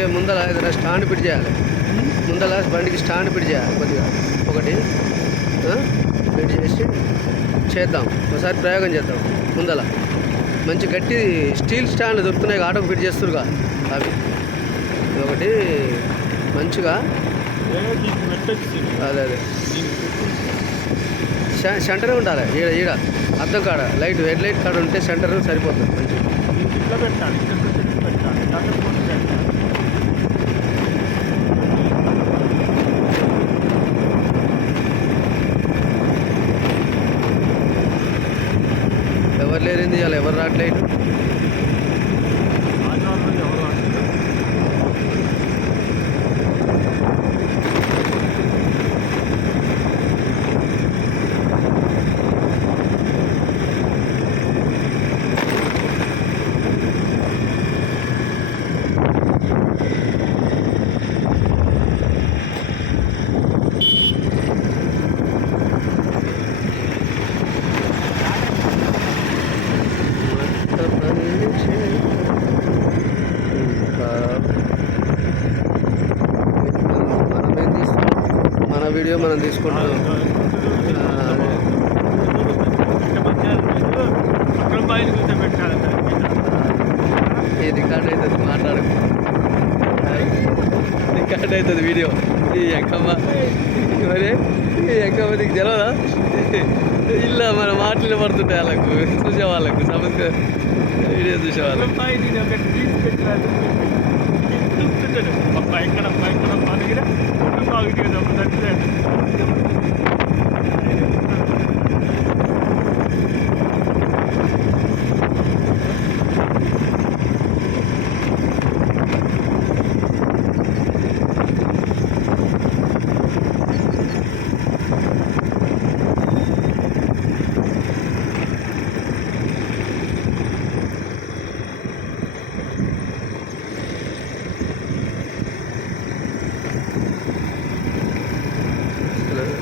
అలాగే ముందర ఏదైనా స్టాండ్ ఫిట్ చేయాలి. ముందర బండికి స్టాండ్ ఫిట్ చేయాలి కొద్దిగా ఒకటి ఫిట్ చేసి చేద్దాం. ఒకసారి ప్రయోగం చేద్దాం. ముందర మంచి గట్టి స్టీల్ స్టాండ్ దొరుకుతున్నాయి, ఆటోకి ఫిట్ చేస్తురుగా అవి. ఒకటి మంచిగా అదే సెంటరే ఉండాలి. ఈడ అద్దం కాడ లైట్ హెడ్ లైట్ కాడ ఉంటే సెంటర్ సరిపోతుంది మంచిగా. ఎవరు లేనింది ఇవాళ ఎవరు రావట్లేదు. మన వీడియో మనం తీసుకుంటున్నాం. ఈ రికార్డ్ అవుతుంది, మాట్లాడు. రికార్డ్ అవుతుంది వీడియో. ఈ ఎంకమ్మ మరి ఈ ఎంకమ్మ నీకు తెలవదా? ఇలా మన మాటలు పడుతుంటాయి వాళ్ళకు, చూసే వాళ్ళకు, సమస్య వీడియో చూసే వాళ్ళకు.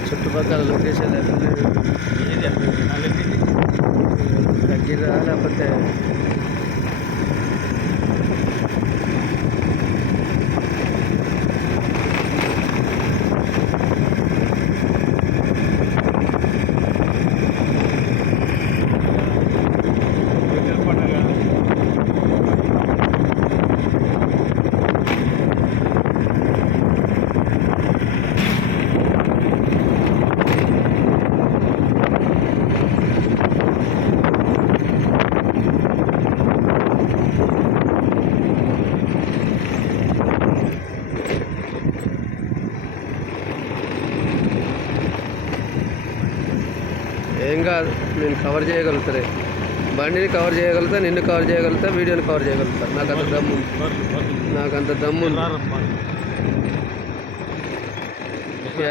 చుట్టుపక్కల లొకేషన్ దగ్గర లేకపోతే ఏం కాదు. నేను కవర్ చేయగలుగుతారే, బండిని కవర్ చేయగలుగుతా, నిన్ను కవర్ చేయగలుగుతా, వీడియోని కవర్ చేయగలుగుతా. నాకంత దమ్ము.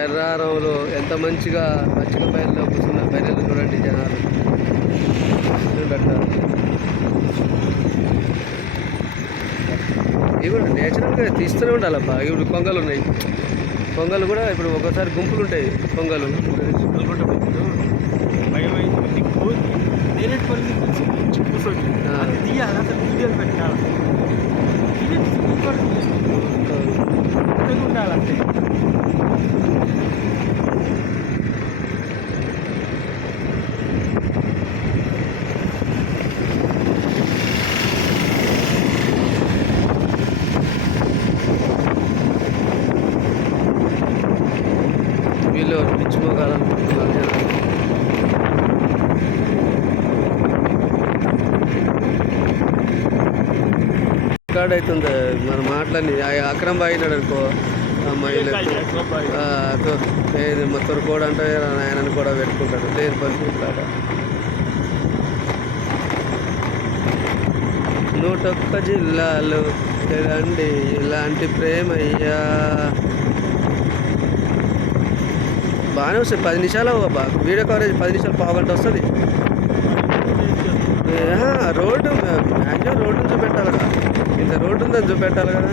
ఎర్రారంలో ఎంత మంచిగా పచ్చిక బయలులో కూర్చున్న బయలు చూడండి జనాలు పెట్టారు. ఇవి కూడా నేచురల్గా తీస్తూనే ఉండాలబ్బా. ఇప్పుడు కొంగలు ఉన్నాయి, కొంగలు కూడా ఇప్పుడు ఒక్కోసారి గుంపులు ఉంటాయి. కొంగలు ఉండాలంటే వీళ్ళు పిచ్చిపోగాలనుకుంటున్నారు జనాలు. రికార్డ్ అవుతుంది మన మాటలన్నీ. అక్రమ్ బాయ్ అయినాడు అనుకో, అమ్మాయిలు ఏది మొత్తం కూడా అంటే ఆయనను కూడా పెట్టుకుంటాడు. లేని పనుకుంటాడు. 101 జిల్లాలు ఎలాంటి ఇలాంటి ప్రేమయ్యా. బాగానే వస్తుంది. 10 నిమిషాలు వీడియో కవరేజ్ 10 నిమిషాలు, పావుగంట వస్తుంది. రోడ్డు మ్యాక్సిమం రోడ్డుని చూపెట్టాలి కదా, ఇంత రోడ్డు ఉందని చూపెట్టాలి కదా.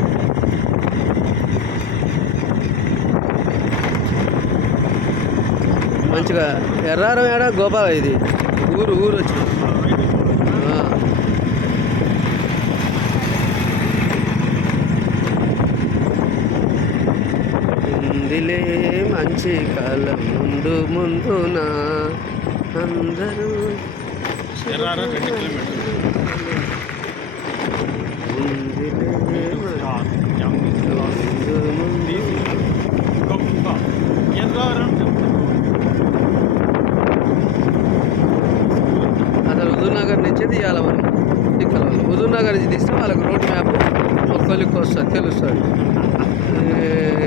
మంచిగా ఎర్రారం ఏడా గోపా ఇది ఊరు వచ్చింది. మంచి కాలం ముందు ముందున అందరూ ఎర్రారం 2 కిలోమీటర్లు. ఉందిలే ముందు ముందు. ఎర్రారం అసలు హుజూర్నగర్ నుంచి తీయాలి మనం ఇక్కడ వాళ్ళు హుజూర్నగర్ నుంచి తీస్తే వాళ్ళకి రోడ్ మ్యాప్ ఒక్కరికి వస్తుంది తెలుస్తుంది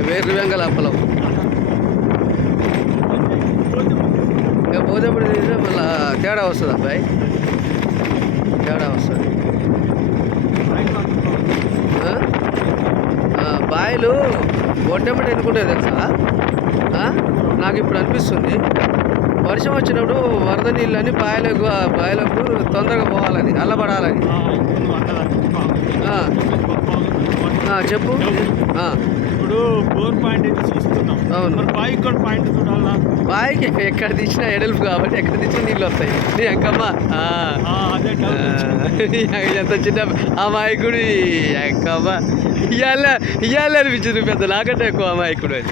వేరు వెంగళ అప్పలం ఇక పోతేప్పుడు తీస్తే మళ్ళీ తేడా వస్తుంది అబ్బాయి తేడా వస్తుంది బాయిలు ఒట్టెమ్మటి ఎన్నుకుంటాయి తెలుసా నాకు ఇప్పుడు అనిపిస్తుంది వర్షం వచ్చినప్పుడు వరద నీళ్ళని బాయిలకు తొందరగా పోవాలని అల్లబడాలని చెప్పు ఇప్పుడు బోర్ పాయింట్ అయితే చూస్తున్నాం. అవును. బాయి కూడా పాయింట్ చూడాలా? బాయికి ఎక్కడ తీసినా ఎడల్పు కాబట్టి ఎక్కడ తీసినా నీళ్ళు వస్తాయి నీ అక్కమ్మ అదే ఎంత చిన్న అమాయకుడు అక్కమ్మ ఇయ్యాలి అనిపించింది పెద్ద నాకంటే ఎక్కువ అమాయకుడు అని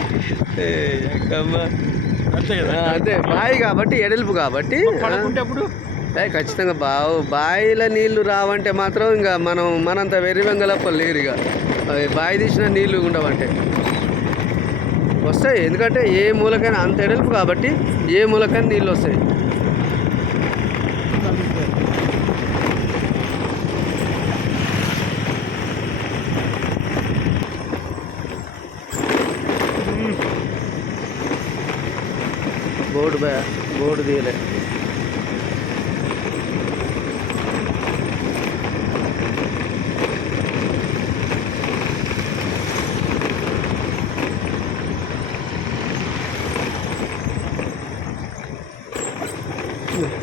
అక్కమ్మ అంతే కదా. అదే బావి కాబట్టి ఎడల్పు కాబట్టి పడుకుంటే అప్పుడు ఖచ్చితంగా బావిల నీళ్లు రావంటే మాత్రం ఇంకా మనంత వెర్రి వెంగలప్ప లేరు ఇక బావి తీసిన నీళ్లు ఉండవంటే వస్తాయి ఎందుకంటే ఏ మూలకైనా అంత ఎడల్పు కాబట్టి ఏ మూలకైనా నీళ్ళు వస్తాయి బోర్డు తీయలే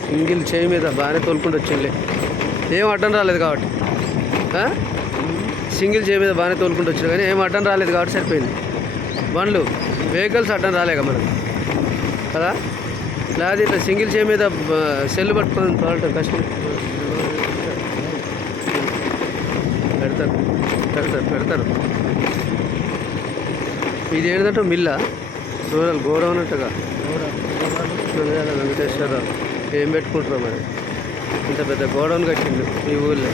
సింగిల్ చేయి మీద బాగానే తోలుకుంటూ వచ్చిందిలే ఏం అడ్డం రాలేదు కాబట్టి సింగిల్ చేయి మీద బాగానే తోలుకుంటూ వచ్చింది కానీ ఏం అడ్డం రాలేదు కాబట్టి సరిపోయింది బండ్లు వెహికల్స్ అడ్డం రాలేక మనకు కదా లేదా ఇట్లా సింగిల్ చేయి మీద సెల్ పట్టుకొని తోలటం కష్టం పెడతారు ఇది ఏంటంటే మిల్లా రూరల్ గోడౌన్ అంటగా వెంకటేశ్వరరావు ఏం పెట్టుకుంటారో మరి ఇంత పెద్ద గోడౌన్ కట్టిండు ఈ ఊళ్ళో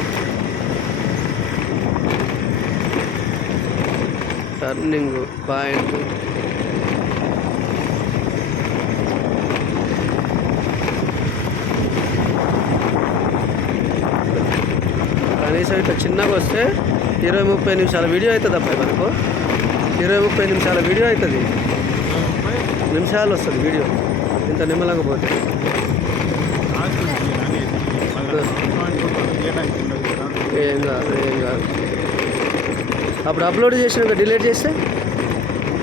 టర్నింగ్ పాయింట్ కనీసం ఇట్లా చిన్నగా వస్తే 20-30 నిమిషాల వీడియో అవుతుంది అబ్బాయి మనకు 20-30 నిమిషాల వీడియో అవుతుంది నిమిషాలు వస్తుంది వీడియో ఇంత నిమ్మలంగా పోతే ఏం కాదు అప్పుడు అప్లోడ్ చేసినాక డిలీట్ చేస్తే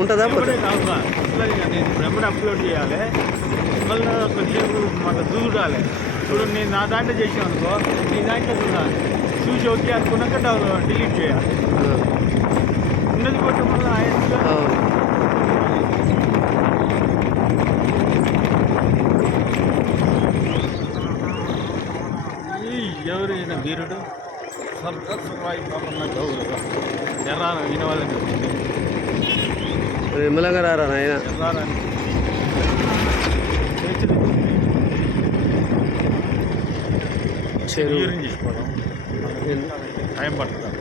ఉంటుందా అప్లోడ్ చేయాలి మళ్ళీ కొద్దిసేపు మన చూడాలి ఇప్పుడు నేను నా దాంట్లో చేసాను అనుకో నీ దాంట్లో చూడాలి చూసి ఓకే అనుకున్నాక డిలీట్ చేయాలి ఉన్నది కొట్టు మళ్ళీ ఎవరైనా వీరుడు స్వర్గస్వాయి కాకుండా గౌరవ ఎర్రా వినవాలని వచ్చింది నిమ్మలంగా రారా నాయన ఎర్రాని చెరువు తీసుకోవడం టైం పడుతుంది